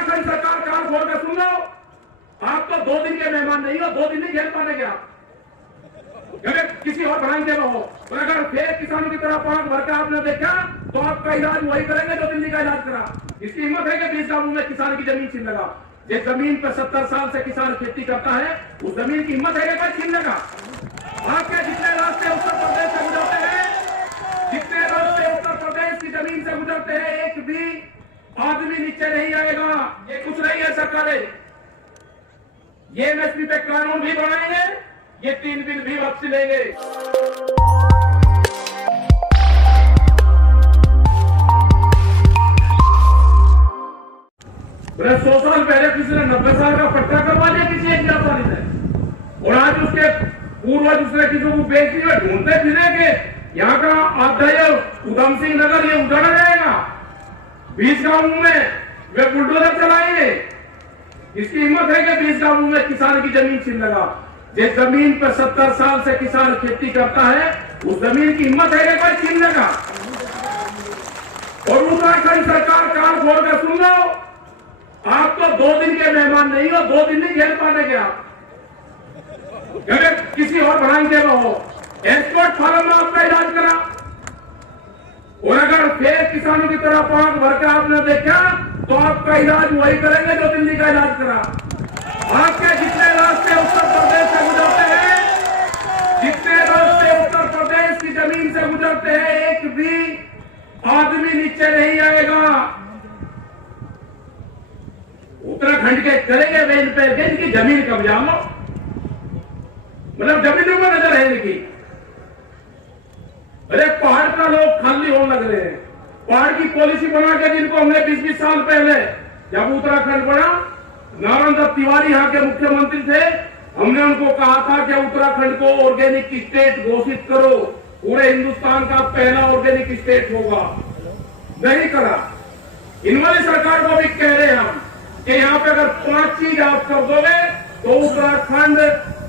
उत्तराखंड सरकार कान खोल कर सुन लो, आप तो 2 दिन के मेहमान नहीं हो, 2 दिन नहीं झेल पाने क्या? अगर किसी और ब्रांच में हो, और अगर फिर किसानों की तरह पांच भर का आपने देखा तो आपका इलाज वही करेंगे जो दिल्ली का इलाज करा। इसकी हिम्मत है कि 20 गांवों में किसान की जमीन छीन लगा। जिस जमीन पर 70 साल से किसान खेती करता है, उस जमीन की हिम्मत है कि कोई छीन लगा। आपके जितने रास्ते उत्तर प्रदेश से गुजरते हैं, जितने रास्ते उत्तर प्रदेश की जमीन से गुजरते हैं, एक भी आदमी नीचे नहीं आएगा। ये कुछ नहीं है सरकारें, ये एमएसपी पे कानून भी बनाएंगे, ये 3 बिल भी वापसी लेंगे। 100 साल पहले किसी ने 90 साल का पट्टा करवा दिया किसी एक व्यापारी से, और आज उसके पूर्वज उसने किसी को बेच दिया। ढूंढते फिरेंगे यहाँ का आध्याय उधम सिंह नगर ये उजाड़ा जाएगा। 20 गांवों में वे बुलडोजर चलाएंगे। इसकी हिम्मत है कि 20 गांवों में किसान की जमीन छीन लगा। जिस जमीन पर 70 साल से किसान खेती करता है, उस जमीन की हिम्मत है कि कोई छीन लगा। और उत्तराखंड सरकार कान खोल कर सुन लो, आप तो 2 दिन के मेहमान नहीं हो, 2 दिन नहीं झेल पाने के आप। अगर किसी और ब्रांच में हो, एक्सपोर्ट फार्म में आपका इलाज करा, और अगर फिर किसानों की तरह पांच भर के आपने देखा तो आपका इलाज वही करेंगे जो दिल्ली का इलाज करा। आपके जितने रास्ते उत्तर प्रदेश से गुजरते हैं, जितने रास्ते उत्तर प्रदेश की जमीन से गुजरते हैं, एक भी आदमी नीचे नहीं आएगा। उत्तराखंड के करेंगे वे इन पे इनकी जमीन कब्जा लो, मतलब जमीनों में नजर है इनकी। अरे पहाड़ का लोग खाली होने लग रहे हैं। पहाड़ की पॉलिसी बना के जिनको हमने 20-20 साल पहले जब उत्तराखंड बना, नारायण दत्त तिवारी यहाँ के मुख्यमंत्री थे, हमने उनको कहा था कि उत्तराखंड को ऑर्गेनिक स्टेट घोषित करो, पूरे हिंदुस्तान का पहला ऑर्गेनिक स्टेट होगा। नहीं करा। इन वाली सरकार को भी कह रहे हैं हम कि यहाँ पे अगर 5 चीज आप कर दोगे तो उत्तराखंड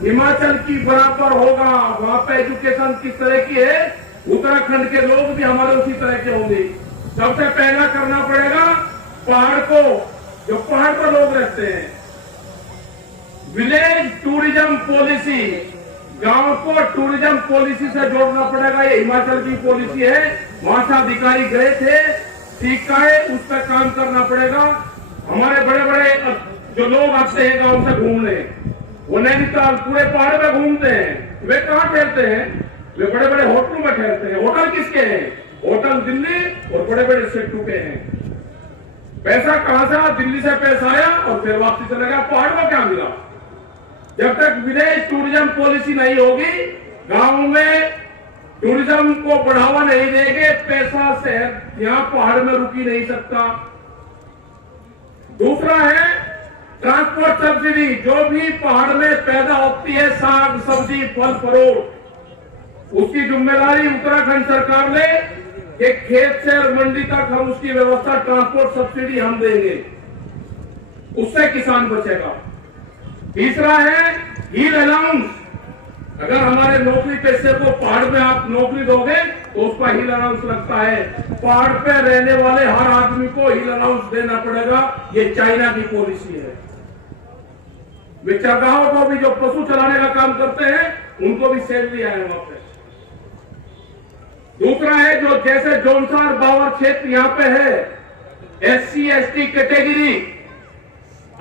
हिमाचल की बराबर होगा। वहां पे एजुकेशन किस तरह की है, उत्तराखंड के लोग भी हमारे उसी तरह के होंगे। सबसे पहला करना पड़ेगा पहाड़ को, जो पहाड़ पर लोग रहते हैं, विलेज टूरिज्म पॉलिसी, गांव को टूरिज्म पॉलिसी से जोड़ना पड़ेगा। ये हिमाचल की पॉलिसी है, वहां से अधिकारी गए थे, सीखा है, उस पर काम करना पड़ेगा। हमारे बड़े बड़े जो लोग आते हैं गांव से घूमने, वो नैनीताल पूरे पहाड़ में घूमते हैं, वे कहाँ ठहरते हैं? वे बड़े बड़े होटलों में ठहरते हैं। होटल किसके हैं? होटल दिल्ली और बड़े बड़े सेक्टरों के हैं। पैसा कहां से? दिल्ली से पैसा आया और फिर वापसी चला गया। पहाड़ को क्या मिला? जब तक विलेज टूरिज्म पॉलिसी नहीं होगी, गांव में टूरिज्म को बढ़ावा नहीं देंगे, पैसा शहर यहां पहाड़ में रुक ही नहीं सकता। दूसरा है ट्रांसपोर्ट सब्सिडी। जो भी पहाड़ में पैदा होती है, साग सब्जी फल फ्रूट, उसकी जिम्मेदारी उत्तराखंड सरकार ले कि खेत से मंडी तक हम उसकी व्यवस्था, ट्रांसपोर्ट सब्सिडी हम देंगे, उससे किसान बचेगा। तीसरा है हील अलाउंस। अगर हमारे नौकरी पेशे को पहाड़ में आप नौकरी दोगे तो उसका हील अलाउंस लगता है। पहाड़ पे रहने वाले हर आदमी को हील अलाउंस देना पड़ेगा। ये चाइना की पॉलिसी है। वे चरगाहों को भी, जो पशु चलाने का काम करते हैं, उनको भी सैलरी आए वहां पे। दूसरा है जो जैसे जोनसार बावर क्षेत्र यहाँ पे है, SC ST कैटेगरी,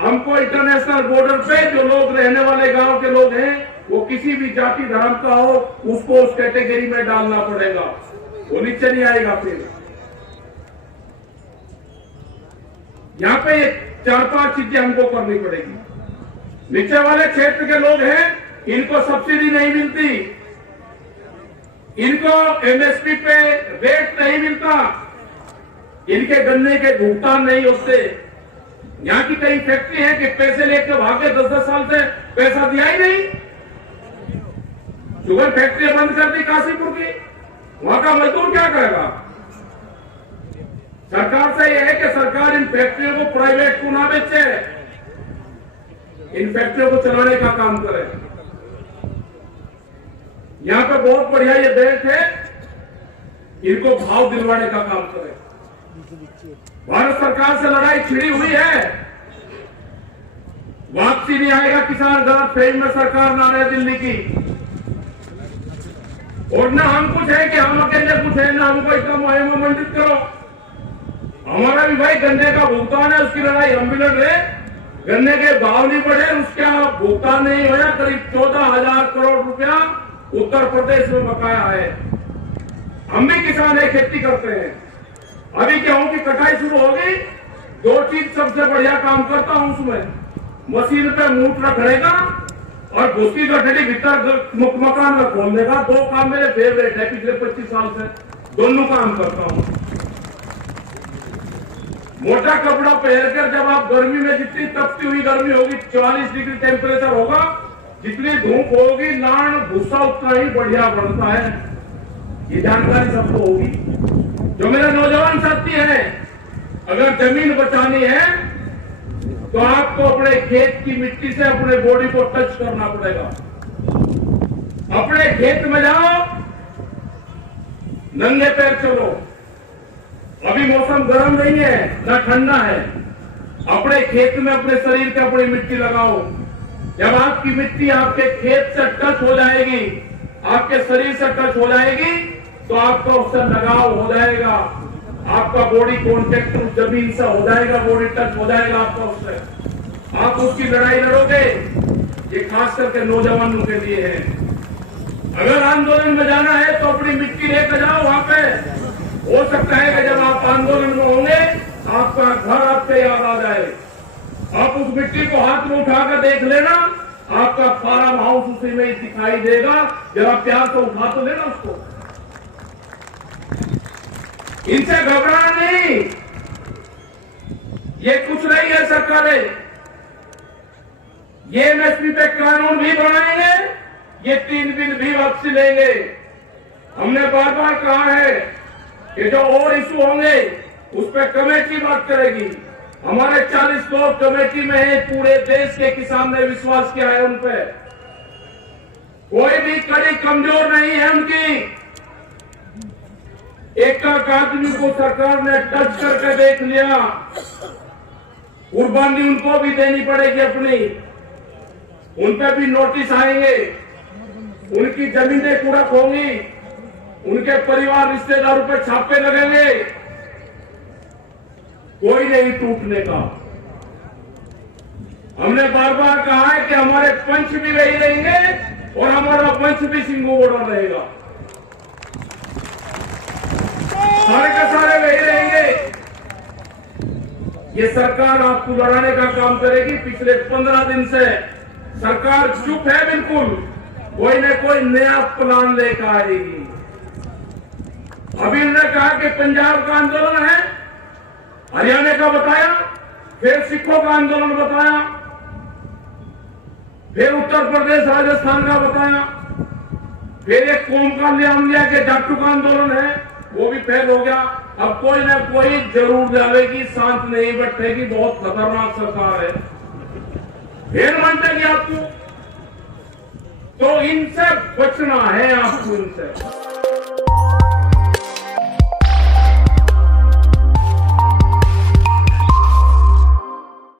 हमको इंटरनेशनल बॉर्डर पे जो लोग रहने वाले गांव के लोग हैं, वो किसी भी जाति धर्म का हो, उसको उस कैटेगरी में डालना पड़ेगा, वो नीचे नहीं आएगा। फिर यहाँ पे 4-5 चीजें हमको करनी पड़ेगी। नीचे वाले क्षेत्र के लोग हैं, इनको सब्सिडी नहीं मिलती, इनको MSP पे रेट नहीं मिलता, इनके गन्ने के भुगतान नहीं होते। यहाँ की कई फैक्ट्री है कि पैसे लेकर भागे, 10-10 साल से पैसा दिया ही नहीं। शुगर फैक्ट्री बंद कर दी काशीपुर की, वहां का मजदूर क्या करेगा? सरकार से यह है कि सरकार इन फैक्ट्रियों को प्राइवेट को ना बेचे, इन फैक्ट्रियों को चलाने का काम करे। यहाँ पे बहुत बढ़िया ये बैंक है, इनको भाव दिलवाने का काम करे। भारत सरकार से लड़ाई छिड़ी हुई है, वापसी नहीं आएगा किसान गलत फेम में सरकार ना रहे दिल्ली की। और ना हम कुछ है कि हम अकेले कुछ है, ना हमको इतना मुहिम मंडित करो। हमारा भी भाई गन्ने का भुगतान है, उसकी लड़ाई हम भी लड़ रहे। गन्ने के भाव नहीं बढ़े, उसका भुगतान नहीं होया। करीब 14,000 करोड़ रुपया उत्तर प्रदेश में बकाया है। हम भी किसान है, खेती करते हैं। अभी क्या हो कि कटाई शुरू होगी, 2 चीज सबसे बढ़िया काम करता हूं उसमें, मशीन पे मूठ रखने और भूसी गठड़ी भीतर मकान में खोलने का। 2 काम मेरे फेवरेट है पिछले 25 साल से, दोनों काम करता हूं। मोटा कपड़ा पहनकर जब आप गर्मी में, जितनी तपती हुई गर्मी होगी, 44 डिग्री टेम्परेचर होगा, जितनी धूप होगी, लान भूसा उतना ही बढ़िया बढ़ता है। ये जानकारी सबको होगी। जो मेरे नौजवान साथी हैं, अगर जमीन बचानी है तो आपको अपने खेत की मिट्टी से अपने बॉडी को टच करना पड़ेगा। अपने खेत में जाओ, नंगे पैर चलो। अभी मौसम गर्म नहीं है ना ठंडा है। अपने खेत में अपने शरीर पे अपनी मिट्टी लगाओ। जब आपकी मिट्टी आपके खेत से टच हो जाएगी, आपके शरीर से टच हो जाएगी, तो आपका उससे लगाव हो जाएगा। आपका बॉडी कॉन्टेक्ट उस जमीन से हो जाएगा, बॉडी टच हो जाएगा आपका उससे। आप उसकी लड़ाई लड़ोगे। ये खास करके नौजवानों के लिए है। अगर आंदोलन में जाना है तो अपनी मिट्टी लेकर जाओ वहां पे। हो सकता है कि जब आप आंदोलन में होंगे, आपका घर आपसे याद आ जाए। आप उस मिट्टी को हाथ में उठाकर देख लेना, आपका फार्म हाउस उसी में ही दिखाई देगा। जरा प्यार से उठा तो लेना उसको। इनसे घबराना नहीं, ये कुछ नहीं है सरकारें। ये एमएसपी पे कानून भी बनाएंगे, ये 3 बिल भी वापसी लेंगे। हमने बार बार कहा है कि जो और इशू होंगे उस पर कमेटी बात करेगी। हमारे 40 लोग कमेटी में है, पूरे देश के किसान ने विश्वास किया है उन पे। कोई भी कड़ी कमजोर नहीं है उनकी। एक आदमी को सरकार ने टच करके देख लिया, कुर्बानी उनको भी देनी पड़ेगी अपनी। उन पे भी नोटिस आएंगे, उनकी जमीनें कुड़क होंगी, उनके परिवार रिश्तेदारों पे छापे लगेंगे। कोई नहीं टूटने का। हमने बार बार कहा है कि हमारे पंच भी वही रहेंगे और हमारा पंच भी सिंगू बॉर्डर रहेगा। सारे का सारे वही रहेंगे। ये सरकार आपको लड़ाने का काम करेगी। पिछले 15 दिन से सरकार चुप है बिल्कुल। कोई न कोई नया प्लान लेकर आएगी। अभी उन्होंने कहा कि पंजाब का आंदोलन है, हरियाणा का बताया, फिर सिखों का आंदोलन बताया, फिर उत्तर प्रदेश राजस्थान का बताया, फिर एक कौम का लिया के जाटू का आंदोलन है, वो भी फेल हो गया। अब कोई ना कोई जरूर डालेगी, शांत नहीं बैठेगी। बहुत खतरनाक सरकार है, फिर मानतेगी आपको। तो इनसे बचना है आपको, इनसे।